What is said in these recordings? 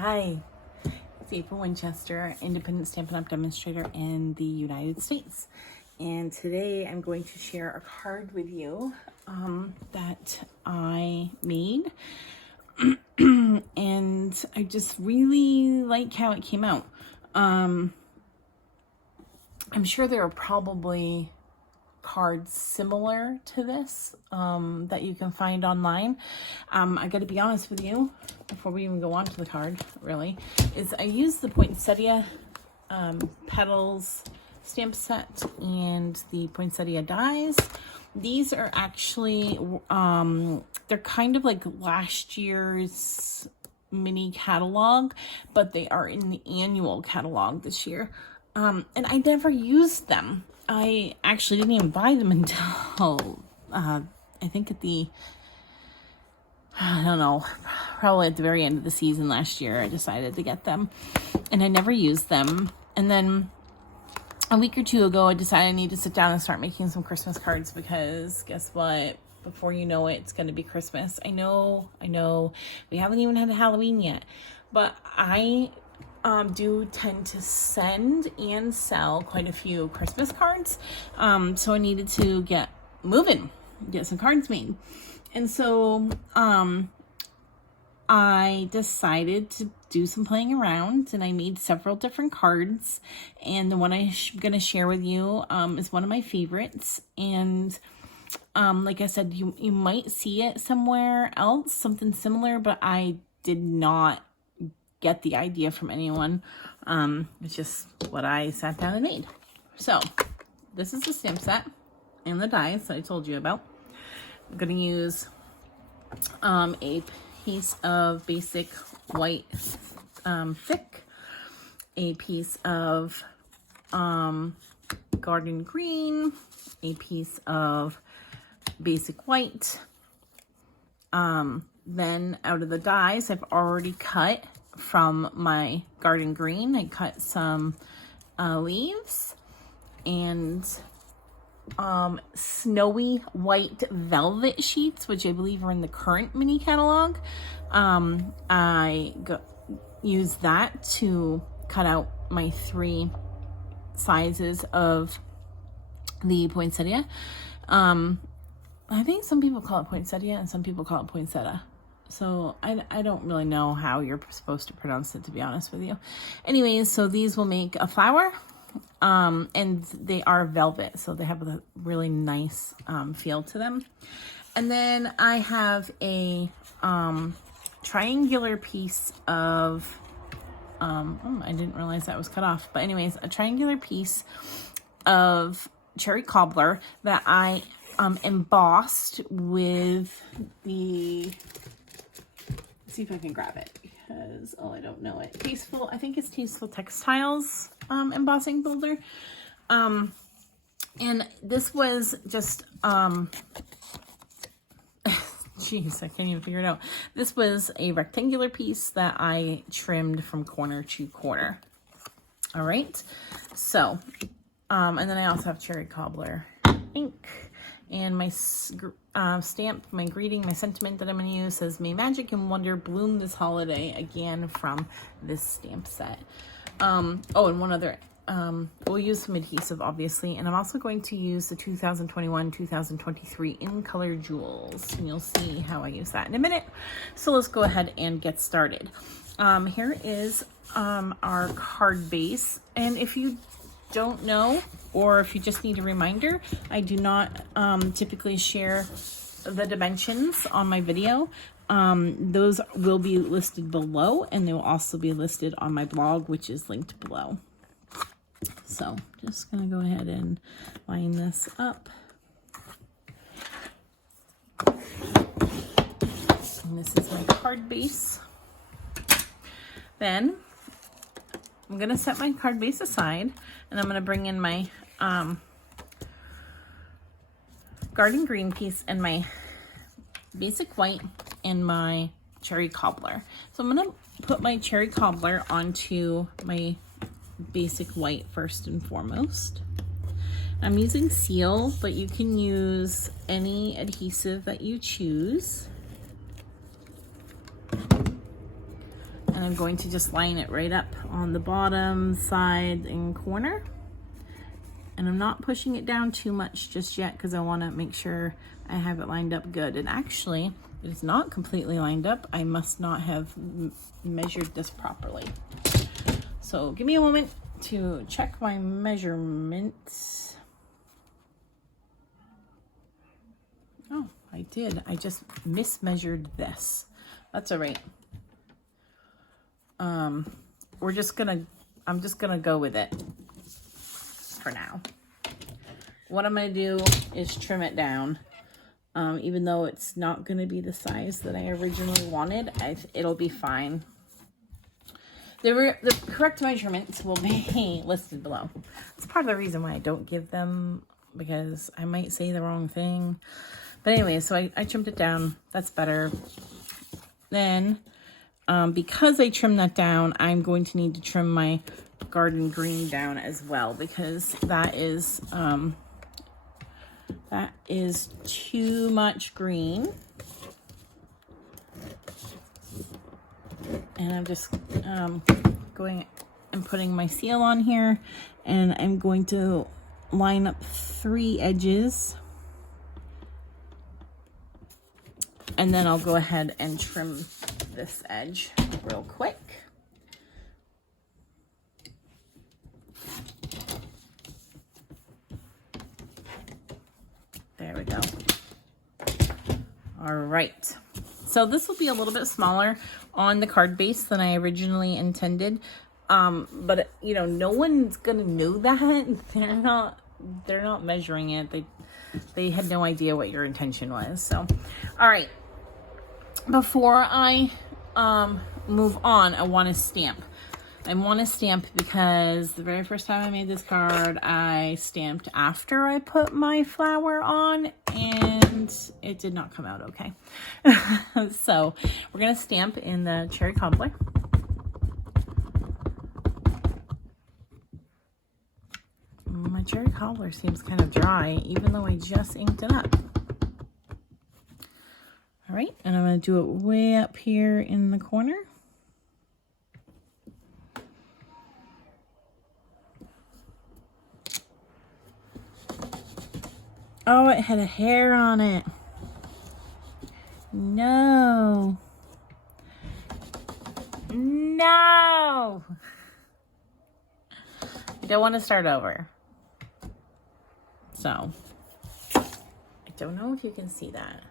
Hi, it's April Winchester, independent Stampin' Up! Demonstrator in the United States. And today I'm going to share a card with you that I made. And I just really like how it came out. I'm sure there are probably cards similar to this that you can find online. I gotta be honest with you, before we even go on to the card, really, is I used the Poinsettia Petals stamp set and the Poinsettia dies. These are actually, they're kind of like last year's mini catalog, but they are in the annual catalog this year. And I never used them. I actually didn't even buy them until, I think at the, I don't know, probably at the very end of the season last year, I decided to get them. And I never used them. And then a week or two ago, I decided I need to sit down and start making some Christmas cards because guess what? Before you know it, it's going to be Christmas. I know. We haven't even had a Halloween yet. But I do tend to send and sell quite a few Christmas cards. So I needed to get moving, get some cards made. And so I decided to do some playing around, and I made several different cards. And the one I'm going to share with you is one of my favorites. And like I said, you might see it somewhere else, something similar, but I did not get the idea from anyone. It's just what I sat down and made. So this is the stamp set and the dies that I told you about. I'm going to use a piece of basic white thick, a piece of garden green, a piece of basic white. Then out of the dies, I've already cut from my garden green. I cut some leaves and snowy white velvet sheets, which I believe are in the current mini catalog. I use that to cut out my 3 sizes of the poinsettia. I think some people call it poinsettia and some people call it poinsettia. So I don't really know how you're supposed to pronounce it, to be honest with you. Anyways, so these will make a flower. And they are velvet, so they have a really nice feel to them. And then I have a triangular piece of, I didn't realize that was cut off. But anyways, a triangular piece of cherry cobbler that I embossed with the, let's see if I can grab it because, oh, I don't know it. Tasteful, I think it's Tasteful Textiles embossing builder. And this was just, jeez, I can't even figure it out. This was a rectangular piece that I trimmed from corner to corner. All right. So, and then I also have cherry cobbler ink. And my stamp, my greeting, my sentiment that I'm going to use says, "May magic and wonder bloom this holiday," again from this stamp set. Oh, and one other, we'll use some adhesive, obviously. And I'm also going to use the 2021-2023 In Color Jewels. And you'll see how I use that in a minute. So let's go ahead and get started. Here is our card base. And if you don't know, or if you just need a reminder, I do not typically share the dimensions on my video. Those will be listed below, and they will also be listed on my blog, which is linked below. So just gonna go ahead and line this up. And this is my card base. Then I'm gonna set my card base aside, and I'm gonna bring in my garden green piece and my basic white and my cherry cobbler. So I'm gonna put my cherry cobbler onto my basic white first and foremost. I'm using Seal, but you can use any adhesive that you choose. And I'm going to just line it right up on the bottom, side, and corner. And I'm not pushing it down too much just yet because I want to make sure I have it lined up good. And actually, it is not completely lined up. I must not have measured this properly. So give me a moment to check my measurements. Oh, I did. I just mismeasured this. That's all right. I'm just gonna go with it for now. What I'm gonna do is trim it down. Even though it's not gonna be the size that I originally wanted, it'll be fine. The correct measurements will be listed below. It's part of the reason why I don't give them, because I might say the wrong thing. But anyway, so I trimmed it down. That's better. Then, because I trimmed that down, I'm going to need to trim my garden green down as well, because that is too much green. And I'm just going and putting my seal on here, and I'm going to line up 3 edges, and then I'll go ahead and trim this edge real quick. There we go. All right. So this will be a little bit smaller on the card base than I originally intended. But you know, no one's gonna know that. They're not measuring it. They had no idea what your intention was. So, all right. Before I move on, I want to stamp. I want to stamp because the very first time I made this card, I stamped after I put my flower on, and it did not come out okay. So we're going to stamp in the cherry cobbler. My cherry cobbler seems kind of dry, even though I just inked it up. All right, and I'm going to do it way up here in the corner. Oh, it had a hair on it. No. No. I don't want to start over. So, I don't know if you can see that,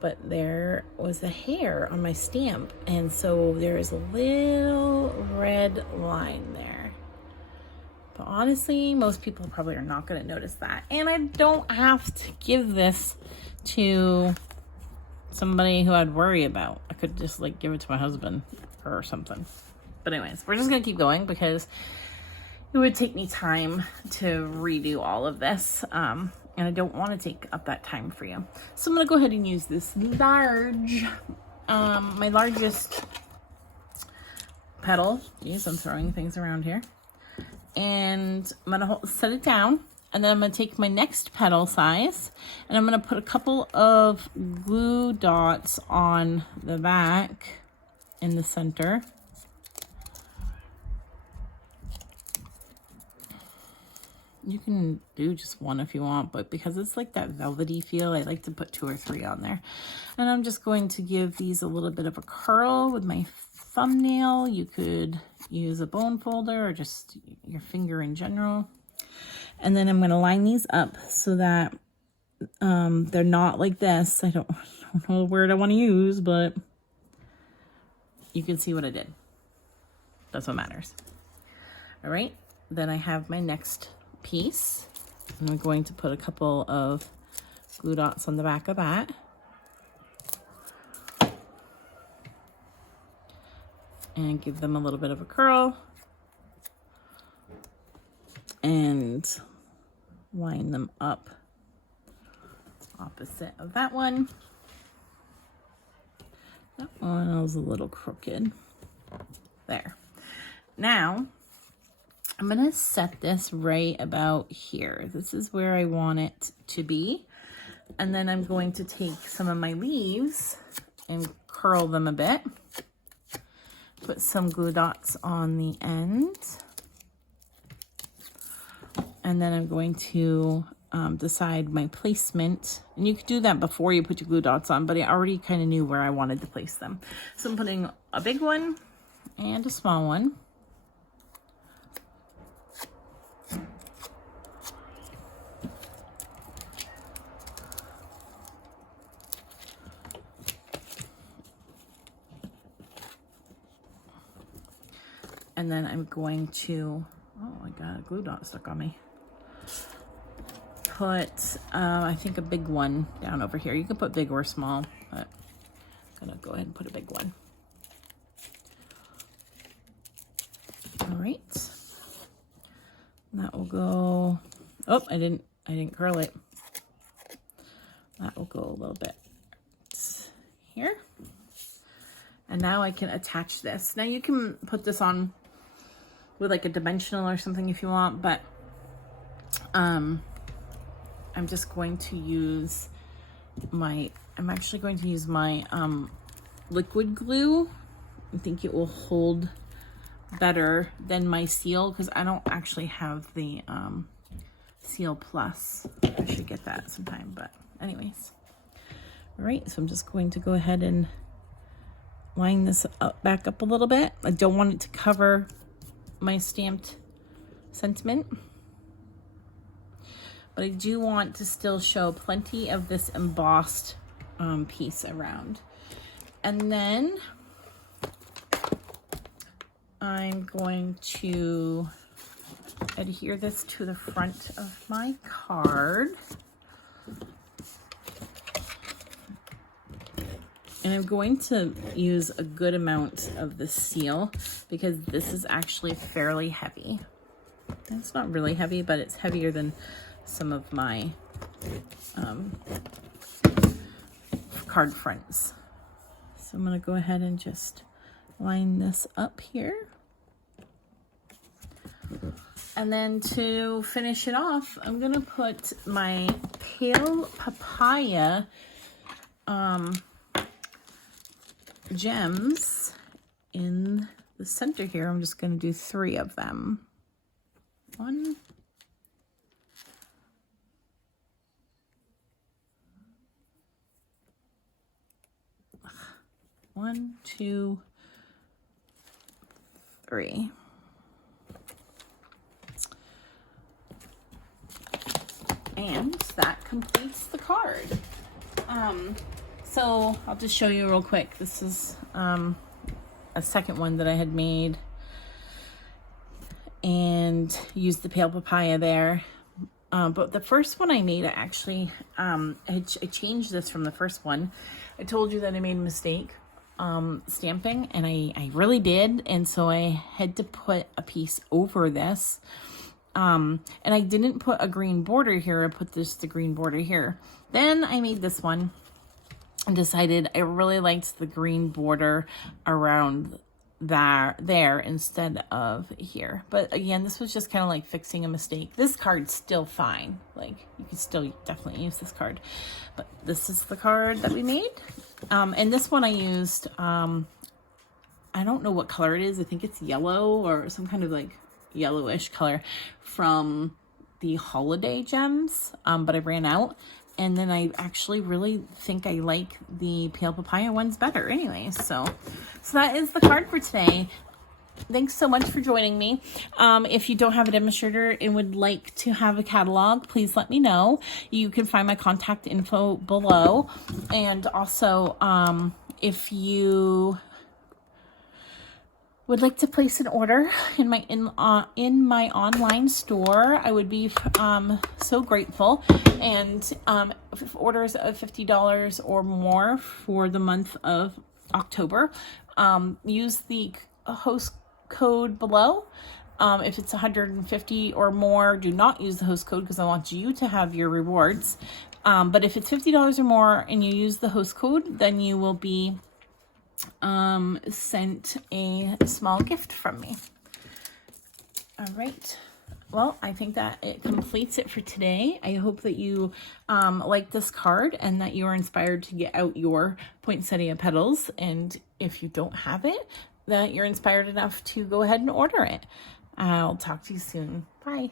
but there was a hair on my stamp, and so there is a little red line there. But honestly, most people probably are not going to notice that. And I don't have to give this to somebody who I'd worry about. I could just like give it to my husband or something. But anyways, we're just going to keep going because it would take me time to redo all of this. And I don't want to take up that time for you. So I'm going to go ahead and use this large, my largest petal. Geez, I'm throwing things around here. And I'm going to set it down, and then I'm going to take my next petal size, and I'm going to put a couple of glue dots on the back in the center. You can do just one if you want, but because it's like that velvety feel, I like to put 2 or 3 on there. And I'm just going to give these a little bit of a curl with my thumbnail. You could use a bone folder or just your finger in general. And then I'm going to line these up so that they're not like this. I don't know the word I want to use, but you can see what I did. That's what matters. All right. Then I have my next piece. I'm going to put a couple of glue dots on the back of that. And give them a little bit of a curl. And line them up opposite of that one. That one was a little crooked. There. Now, I'm going to set this right about here. This is where I want it to be. And then I'm going to take some of my leaves and curl them a bit. put some glue dots on the end. And then I'm going to decide my placement. And you could do that before you put your glue dots on, but I already kind of knew where I wanted to place them. So I'm putting a big one and a small one. And then I'm going to, oh, I got a glue dot stuck on me. Put, I think a big one down over here. You can put big or small, but I'm gonna go ahead and put a big one. All right. And that will go, oh, I didn't curl it. That will go a little bit here. And now I can attach this. Now you can put this on with like a dimensional or something if you want, but I'm just going to use my, I'm actually going to use my liquid glue. I think it will hold better than my seal because I don't actually have the Seal Plus. I should get that sometime, but anyways. All right, so I'm just going to go ahead and line this up, back up a little bit. I don't want it to cover my stamped sentiment, but I do want to still show plenty of this embossed piece around. And then I'm going to adhere this to the front of my card. And I'm going to use a good amount of the seal because this is actually fairly heavy. It's not really heavy, but it's heavier than some of my card fronts. So I'm going to go ahead and just line this up here. And then to finish it off, I'm going to put my Pale Papaya gems in the center here. I'm just going to do 3 of them. 1, 1, 2, 3. And that completes the card. So I'll just show you real quick. This is a second one that I had made and used the Pale Papaya there. But the first one I made, I actually, I changed this from the first one. I told you that I made a mistake stamping, and I really did. And so I had to put a piece over this. And I didn't put a green border here. I put the green border here. Then I made this one and decided I really liked the green border around there instead of here. But again, this was just kind of like fixing a mistake. This card's still fine. Like, you can still definitely use this card. But this is the card that we made. And this one I used, I don't know what color it is. I think it's yellow or some kind of like yellowish color from the holiday gems, but I ran out. And then I actually really think I like the Pale Papaya ones better anyway. So that is the card for today. Thanks so much for joining me. If you don't have a demonstrator and would like to have a catalog, please let me know. You can find my contact info below. And also, if you would like to place an order in my online store, I would be so grateful. And if orders of $50 or more for the month of October, use the host code below. If it's 150 or more, do not use the host code because I want you to have your rewards. But if it's $50 or more and you use the host code, then you will be sent a small gift from me. All right. Well, I think that it completes it for today. I hope that you like this card and that you are inspired to get out your Poinsettia Petals. And if you don't have it, that you're inspired enough to go ahead and order it. I'll talk to you soon. Bye.